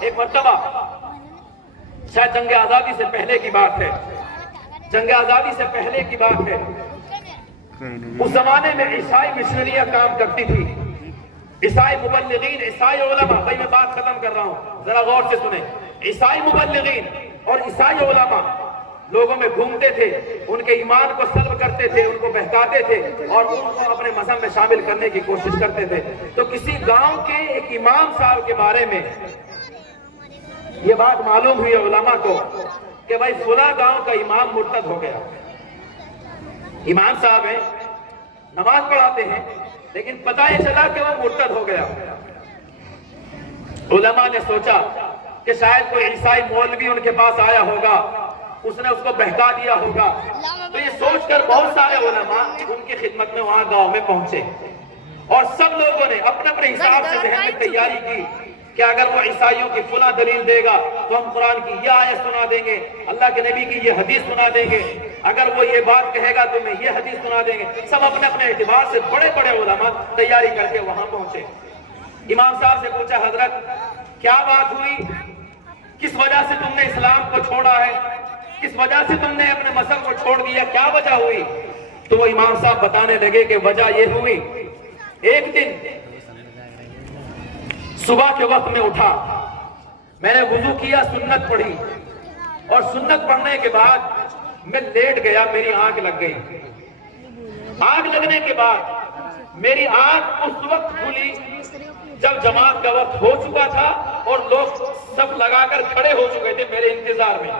ایک مرتبہ شاید جنگ آزادی سے پہلے کی بات ہے، جنگ آزادی سے پہلے کی بات ہے، اس زمانے میں عیسائی مشنریاں کام کرتی تھی، عیسائی مبلغین، عیسائی علماء. بھائی میں بات ختم کر رہا ہوں، ذرا غور سے سنیں. عیسائی مبلغین اور عیسائی علماء لوگوں میں گھومتے تھے، ان کے ایمان کو سلب کرتے تھے، ان کو بہکاتے تھے اور ان کو اپنے مذہب میں شامل کرنے کی کوشش کرتے تھے. تو کسی گاؤں کے ایک امام صاحب کے بارے میں یہ بات معلوم ہوئی علماء کو کہ بھائی فلاں گاؤں کا امام مرتد ہو گیا. امام صاحب ہیں، نماز پڑھاتے ہیں، لیکن پتہ یہ چلا کہ وہ مرتد ہو گیا. علماء نے سوچا کہ شاید کوئی عیسائی مولوی ان کے پاس آیا ہوگا، اس نے اس کو بہکا دیا ہوگا. تو یہ سوچ کر بہت سارے علماء ان کی خدمت میں وہاں گاؤں میں پہنچے اور سب لوگوں نے اپنے اپنے حساب سے ذہن میں تیاری کی کہ اگر وہ عیسائیوں کی فلاں دلیل دے گا تو ہم قرآن کی یہ آیت سنا دیں گے، اللہ کے نبی کی یہ حدیث سنا دیں گے، اگر وہ یہ بات کہے گا تو میں یہ حدیث سنا دیں گے. سب اپنے اپنے اعتبار سے بڑے بڑے علماء تیاری کر کے وہاں پہنچے. امام صاحب سے پوچھا، حضرت کیا بات ہوئی، کس وجہ سے تم نے اسلام کو چھوڑا ہے، کس وجہ سے تم نے اپنے مذہب کو چھوڑ دیا، کیا وجہ ہوئی؟ تو وہ امام صاحب بتانے لگے کہ وجہ یہ ہوئی، ایک دن صبح کے وقت میں اٹھا، میں نے وضو کیا، سنت پڑھی اور سنت پڑھنے کے بعد میں لیٹ گیا، میری آنکھ لگ گئی. آنکھ لگنے کے بعد میری آنکھ اس وقت کھلی جب جماعت کا وقت ہو چکا تھا اور لوگ صف لگا کر کھڑے ہو چکے تھے میرے انتظار میں.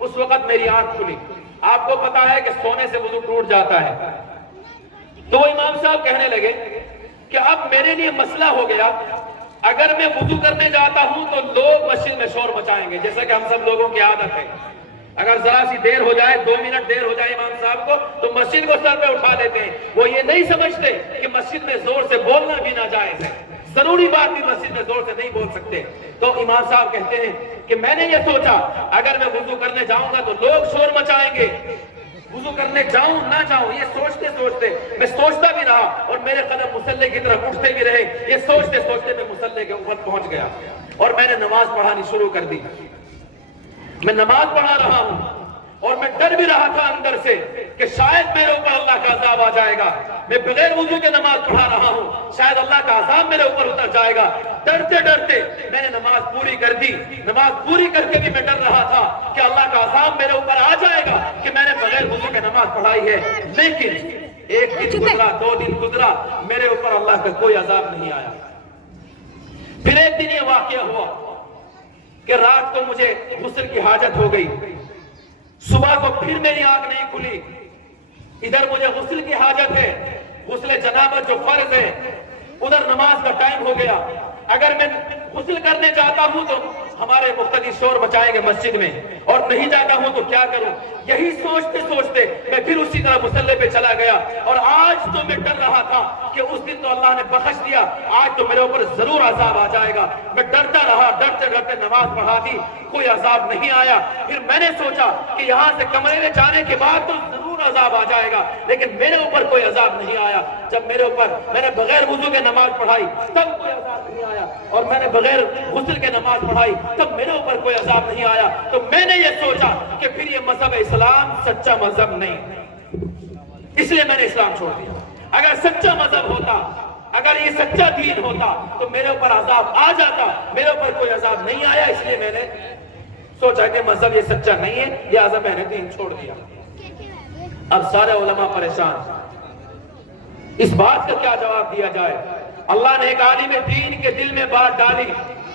اس وقت میری آنکھ کھلی. آپ کو پتا ہے کہ سونے سے وضو ٹوٹ جاتا ہے. تو وہ امام صاحب کہنے لگے کہ اب میرے لیے مسئلہ ہو گیا، اگر میں وضو کرنے جاتا ہوں تو لوگ مسجد میں شور مچائیں گے، جیسا کہ ہم سب لوگوں کی عادت ہے. اگر ذرا سی دیر ہو جائے، 2 منٹ دیر ہو جائے امام صاحب کو تو مسجد کو سر پہ اٹھا لیتے ہیں. وہ یہ نہیں سمجھتے کہ مسجد میں زور سے بولنا بھی ناجائز ہے، ضروری بات بھی مسجد میں زور سے نہیں بول سکتے. تو امام صاحب کہتے ہیں کہ میں نے یہ سوچا اگر میں وضو کرنے جاؤں گا تو لوگ شور مچائیں گے، وضو کرنے جاؤں نہ جاؤں، یہ سوچتے سوچتے میں سوچتا بھی رہا اور میرے قدم مصلی کی طرف اٹھتے بھی رہے. یہ سوچتے سوچتے میں مصلی کے اوپر پہنچ گیا اور میں نے نماز پڑھانی شروع کر دی. میں نماز پڑھا رہا ہوں اور میں ڈر بھی رہا تھا اندر سے کہ شاید میرے اوپر اللہ کا عذاب آ جائے گا. میں بغیر وضو کے نماز پڑھا رہا ہوں، شاید اللہ کا عذاب میرے اوپر اتر جائے گا. ڈرتے ڈرتے میں نے نماز پوری کر دی. نماز پوری کر کے بھی میں ڈر رہا تھا کہ اللہ کا عذاب میرے اوپر آ جائے گا کہ میں نے بغیر وضو کے نماز پڑھائی ہے. لیکن ایک دن گزرا، 2 دن گزرا، میرے اوپر اللہ کا کوئی عذاب نہیں آیا. پھر ایک دن یہ واقعہ ہوا کہ رات کو مجھے غسل کی حاجت ہو گئی. صبح کو پھر میری آنکھ نہیں کھلی. ادھر مجھے غسل کی حاجت ہے، غسل جنابت جو فرض ہے، ادھر نماز کا ٹائم ہو گیا. اگر میں غسل کرنے جاتا ہوں تو ہمارے مقتدی شور مچائیں گے مسجد میں، اور نہیں جاتا ہوں تو کیا کروں؟ یہی سوچتے سوچتے میں پھر اسی طرح مصلی پہ چلا گیا. اور آج تو میں ڈر رہا تھا کہ اس دن تو اللہ نے بخش دیا، آج تو میرے اوپر ضرور عذاب آ جائے گا. میں ڈرتا رہا، ڈرتے ڈرتے نماز پڑھا دی، کوئی عذاب نہیں آیا. پھر میں نے سوچا کہ یہاں سے کمرے میں جانے کے بعد تو ضرور عذاب آ جائے گا، لیکن میرے اوپر کوئی عذاب نہیں آیا. جب میرے اوپر میں نے بغیر وضو کے نماز پڑھائی تب کوئی عذاب نہیں آیا، اور میں نے بغیر غسل کے نماز پڑھائی تب میرے اوپر کوئی عذاب نہیں آیا. تو میں نے یہ سوچا کہ پھر یہ مذہب اسلام سچا مذہب نہیں، اس لیے میں نے اسلام چھوڑ دیا. اگر سچا مذہب ہوتا، اگر یہ سچا دین ہوتا تو میرے اوپر عذاب آ جاتا. میرے اوپر کوئی عذاب نہیں آیا، اس لیے میں نے سوچا کہ مذہب یہ سچا نہیں ہے، لہٰذا میں نے دین چھوڑ دیا. اب سارے علماء پریشان، اس بات کا کیا جواب دیا جائے؟ اللہ نے ایک عالم دین کے دل میں بات ڈالی.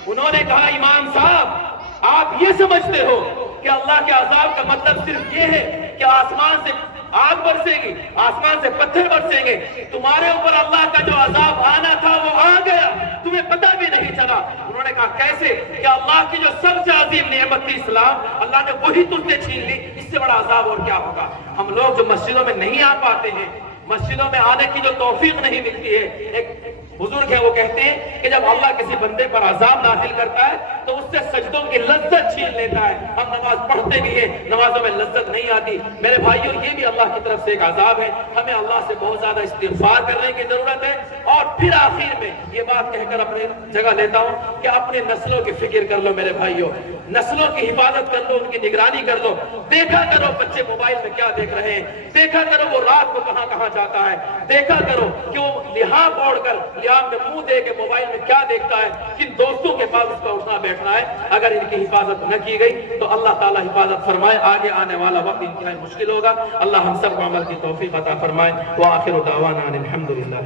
انہوں نے کہا، امام صاحب آپ یہ سمجھتے ہو کہ اللہ کے عذاب کا مطلب صرف یہ ہے کہ آسمان سے آگ برسے گی، آسمان سے پتھر برسیں گے؟ تمہارے اوپر اللہ کا جو عذاب آنا تھا وہ آ گیا، تمہیں پتہ بھی نہیں چلا. انہوں نے کہا کیسے؟ کہ اللہ کی جو سب سے عظیم نعمت تھی اسلام، اللہ نے وہی تم سے چھین لی. اس سے بڑا عذاب اور کیا ہوگا؟ ہم لوگ جو مسجدوں میں نہیں آ پاتے ہیں، مسجدوں میں آنے کی جو توفیق نہیں ملتی ہے، ایک بزرگ ہے وہ کہتے ہیں کہ جب اللہ کسی بندے پر عذاب نازل کرتا ہے تو اس سے سجدوں کی لذت چھین لیتا ہے. ہم نماز پڑھتے بھی ہیں, نمازوں میں لذت نہیں آتی. میرے بھائیوں, یہ بھی اللہ کی طرف سے ایک عذاب ہے. ہمیں اللہ سے بہت زیادہ استغفار کرنے کی ضرورت ہے. اور پھر آخر میں یہ بات کہہ کر اپنے جگہ لیتا ہوں کہ اپنے نسلوں کی فکر کر لو میرے بھائیوں, نسلوں کی حفاظت کر لو, ان کی نگرانی کر لو. دیکھا کرو بچے موبائل میں کیا دیکھ رہے ہیں, دیکھا کرو وہ رات کو کہاں کہاں جاتا ہے, دیکھا کرو کہ وہ لحاظ اوڑھ کر لحاظ میں منہ دے کے موبائل میں کیا دیکھتا ہے, کن دوستوں کے پاس اس کا اٹھنا بیٹھنا ہے. اگر ان کی حفاظت نہ کی گئی تو اللہ تعالیٰ حفاظت فرمائے, آگے آنے والا وقت انتہائی مشکل ہوگا. اللہ ہم سب کو عمل کی توفیق عطا فرمائے. وآخر دعوانا الحمدللہ.